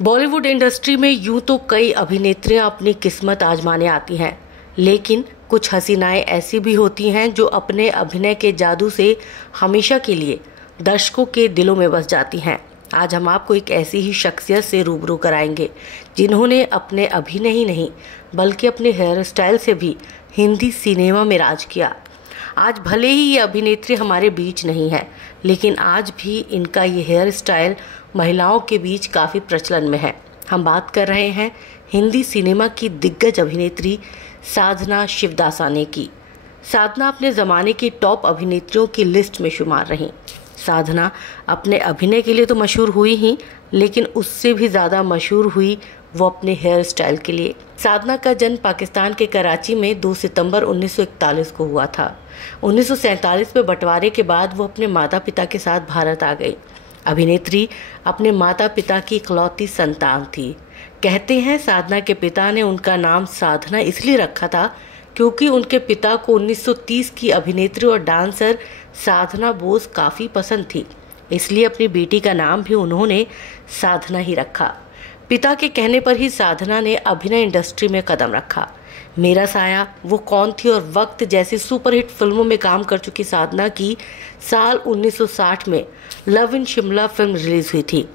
Bollywood industry में यूं तो कई अभिनेत्रियां अपनी किस्मत आजमाने आती हैं, लेकिन कुछ हसीनाएं ऐसी भी होती हैं जो अपने अभिनय के जादू से हमेशा के लिए दर्शकों के दिलों में बस जाती हैं। आज हम आपको एक ऐसी ही शख्सियत से रूबरू कराएंगे जिन्होंने अपने अभिनय ही नहीं बल्कि अपने हेयर स्टाइल से भी हिंदी सिनेमा में राज किया। आज भले ही ये अभिनेत्री हमारे बीच नहीं है, लेकिन आज भी इनका ये हेयर स्टाइल महिलाओं के बीच काफ़ी प्रचलन में है। हम बात कर रहे हैं हिंदी सिनेमा की दिग्गज अभिनेत्री साधना शिवदासानी की। साधना अपने ज़माने की टॉप अभिनेत्रियों की लिस्ट में शुमार रहीं। साधना अपने अभिनय के लिए तो मशहूर हुई ही, लेकिन उससे भी ज़्यादा मशहूर हुई वो अपने हेयर स्टाइल के लिए। साधना का जन्म पाकिस्तान के कराची में 2 सितंबर 1941 को हुआ था। 1947 में बंटवारे के बाद वो अपने माता पिता के साथ भारत आ गई। अभिनेत्री अपने माता पिता की इकलौती संतान थी। कहते हैं साधना के पिता ने उनका नाम साधना इसलिए रखा था क्योंकि उनके पिता को 1930 की अभिनेत्री और डांसर साधना बोस काफ़ी पसंद थी, इसलिए अपनी बेटी का नाम भी उन्होंने साधना ही रखा। पिता के कहने पर ही साधना ने अभिनय इंडस्ट्री में कदम रखा। मेरा साया, वो कौन थी और वक्त जैसी सुपरहिट फिल्मों में काम कर चुकी साधना की साल 1960 में love in Shimla film release हुई थी।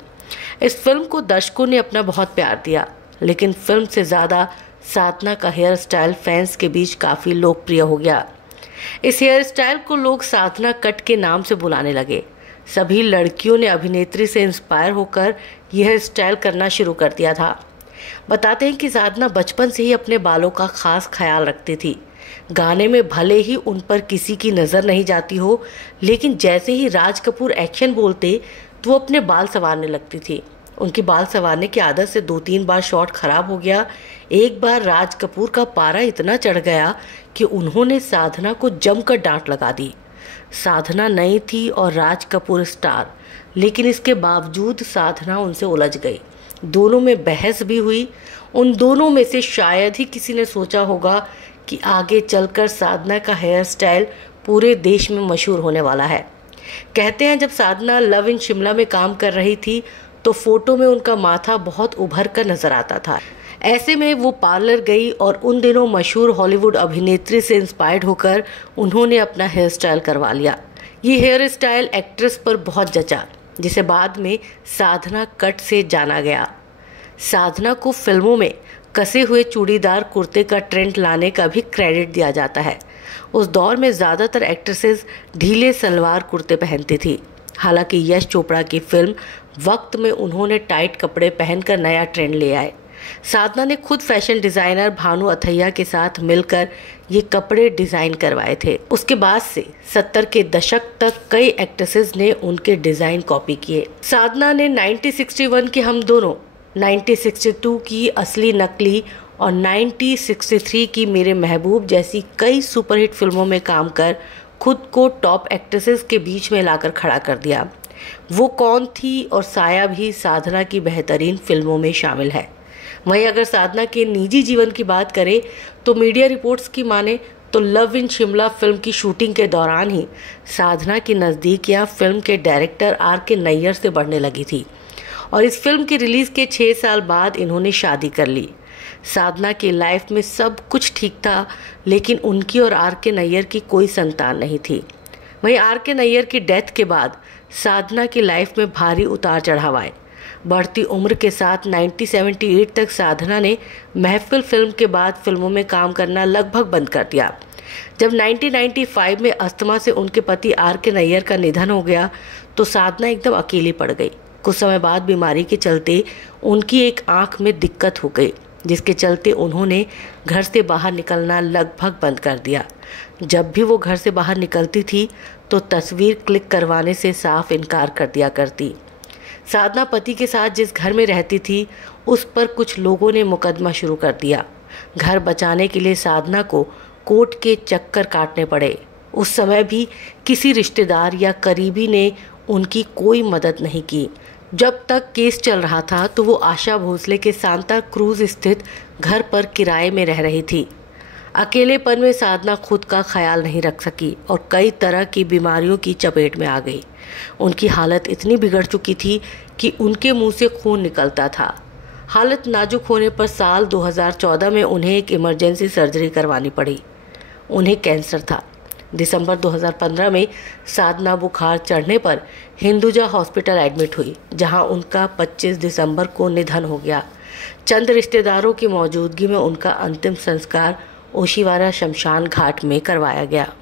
इस फिल्म को दर्शकों ने अपना बहुत प्यार दिया, लेकिन फिल्म से ज़्यादा साधना का हेयर स्टाइल फैंस के बीच काफ़ी लोकप्रिय हो गया। इस हेयर स्टाइल को लोग साधना कट के नाम से बुलाने लगे। सभी लड़कियों ने अभिनेत्री से इंस्पायर होकर यह स्टाइल करना शुरू कर दिया था। बताते हैं कि साधना बचपन से ही अपने बालों का खास ख्याल रखती थी। गाने में भले ही उन पर किसी की नज़र नहीं जाती हो, लेकिन जैसे ही राज कपूर एक्शन बोलते तो वो अपने बाल संवारने लगती थी। उनकी बाल संवारने की आदत से 2-3 बार शॉट खराब हो गया। एक बार राज कपूर का पारा इतना चढ़ गया कि उन्होंने साधना को जमकर डांट लगा दी। साधना नई थी और राज कपूर स्टार, लेकिन इसके बावजूद साधना उनसे उलझ गई। दोनों में बहस भी हुई। उन दोनों में से शायद ही किसी ने सोचा होगा कि आगे चलकर साधना का हेयर स्टाइल पूरे देश में मशहूर होने वाला है। कहते हैं जब साधना लव इन शिमला में काम कर रही थी तो फोटो में उनका माथा बहुत उभर कर नजर आता था। ऐसे में वो पार्लर गई और उन दिनों मशहूर हॉलीवुड अभिनेत्री से इंस्पायर्ड होकर उन्होंने अपना हेयर स्टाइल करवा लिया। ये हेयर स्टाइल एक्ट्रेस पर बहुत जचा, जिसे बाद में साधना कट से जाना गया। साधना को फिल्मों में कसे हुए चूड़ीदार कुर्ते का ट्रेंड लाने का भी क्रेडिट दिया जाता है। उस दौर में ज़्यादातर एक्ट्रेसेस ढीले सलवार कुर्ते पहनती थी। हालांकि यश चोपड़ा की फिल्म वक्त में उन्होंने टाइट कपड़े पहनकर नया ट्रेंड ले आए। साधना ने खुद फैशन डिज़ाइनर भानु अथैया के साथ मिलकर ये कपड़े डिज़ाइन करवाए थे। उसके बाद से 70 के दशक तक कई एक्ट्रेसेस ने उनके डिज़ाइन कॉपी किए। साधना ने 1961 की हम दोनों, 1962 की असली नकली और 1963 की मेरे महबूब जैसी कई सुपरहिट फिल्मों में काम कर खुद को टॉप एक्ट्रेसेस के बीच में लाकर खड़ा कर दिया। वो कौन थी और साया भी साधना की बेहतरीन फिल्मों में शामिल है। वहीं अगर साधना के निजी जीवन की बात करें तो मीडिया रिपोर्ट्स की माने तो लव इन शिमला फिल्म की शूटिंग के दौरान ही साधना की नज़दीकियां फिल्म के डायरेक्टर R.K. नैयर से बढ़ने लगी थी और इस फिल्म की रिलीज़ के 6 साल बाद इन्होंने शादी कर ली। साधना की लाइफ में सब कुछ ठीक था, लेकिन उनकी और R.K. नैयर की कोई संतान नहीं थी। वहीं R.K. नैयर की डेथ के बाद साधना की लाइफ में भारी उतार चढ़ाव आए। बढ़ती उम्र के साथ 1978 तक साधना ने महफिल फिल्म के बाद फिल्मों में काम करना लगभग बंद कर दिया। जब 1995 में अस्थमा से उनके पति R.K. नैयर का निधन हो गया तो साधना एकदम अकेली पड़ गई। कुछ समय बाद बीमारी के चलते उनकी एक आंख में दिक्कत हो गई, जिसके चलते उन्होंने घर से बाहर निकलना लगभग बंद कर दिया। जब भी वो घर से बाहर निकलती थी तो तस्वीर क्लिक करवाने से साफ इनकार कर दिया करती। साधना पति के साथ जिस घर में रहती थी उस पर कुछ लोगों ने मुकदमा शुरू कर दिया। घर बचाने के लिए साधना को कोर्ट के चक्कर काटने पड़े। उस समय भी किसी रिश्तेदार या करीबी ने उनकी कोई मदद नहीं की। जब तक केस चल रहा था तो वो आशा भोसले के सांता क्रूज स्थित घर पर किराए में रह रही थी। अकेलेपन में साधना खुद का ख्याल नहीं रख सकी और कई तरह की बीमारियों की चपेट में आ गई। उनकी हालत इतनी बिगड़ चुकी थी कि उनके मुंह से खून निकलता था। हालत नाजुक होने पर साल 2014 में उन्हें एक इमरजेंसी सर्जरी करवानी पड़ी। उन्हें कैंसर था। दिसंबर 2015 में साधना बुखार चढ़ने पर हिंदुजा हॉस्पिटल एडमिट हुई, जहां उनका 25 दिसंबर को निधन हो गया। चंद रिश्तेदारों की मौजूदगी में उनका अंतिम संस्कार ओशिवारा शमशान घाट में करवाया गया।